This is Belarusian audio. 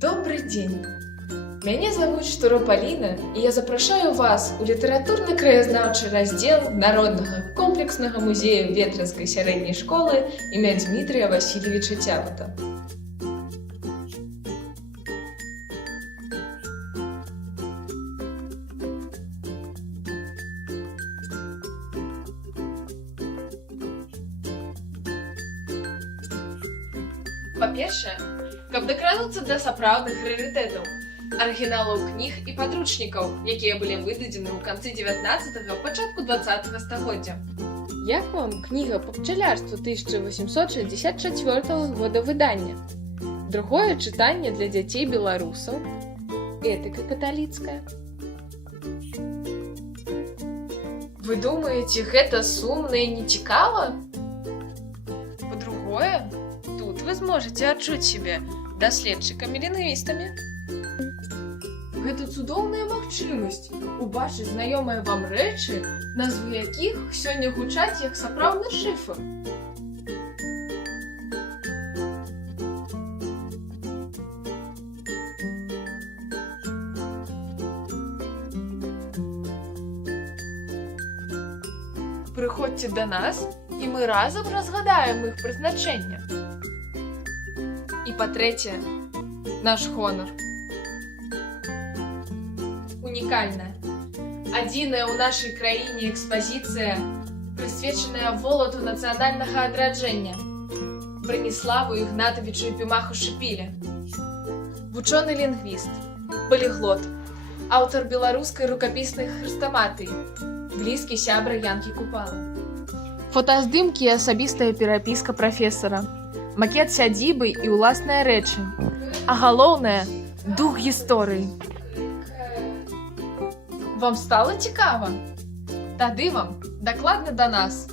Добрый день! Меня зовут Штуро Полина, и я запрашаю вас у літаратурна-краязнаўчы раздзел Народнага комплекснага музея Ветрынскай сярэдняй школы імя Дмітрия Васильевича Тябута. Па-першае, каб дакрануцца да сапраўдных рарытэтаў, арыгіналаў кніг і падручнікаў, якія былі выдадзены ў канцы 19-го, пачатку 20-го стагоддзя. Як вам кніга па пчалярству 1864 года выдання? Другое чытанне для дзяцей беларусаў. Этыка каталіцкая. Вы думаеце, гэта сумна і нецікава? Па-другое, тут вы зможаце адчуць сябе даследчыкамі-лінгвістамі. Гэта цудоўная магчымасць убачыць знаёмыя вам рэчы, назвы якіх сёння гучаць як сапраўдны шыфр. Прыходзьце да нас, і мы разам разгадаем іх прызначэнне. І па-трэцяе, наш гонар. Унікальная, адзіная ў нашай краіне экспазіцыя, прысвечаная волату нацыянальнага адраджэння, Браніславу Ігнатавічу Епімаху-Шыпіле. Вучоны-лінгвіст, паліглот, аўтар беларускай рукапіснай хрэстаматыі, блізкі сябра Янкі Купалы. Фотаздымкі і асабістая перапіска прафесара, макет сядзібы і ўласныя рэчы, а галоўнае – дух гісторыі. Вам стало цікава? Тады вам дакладна да нас.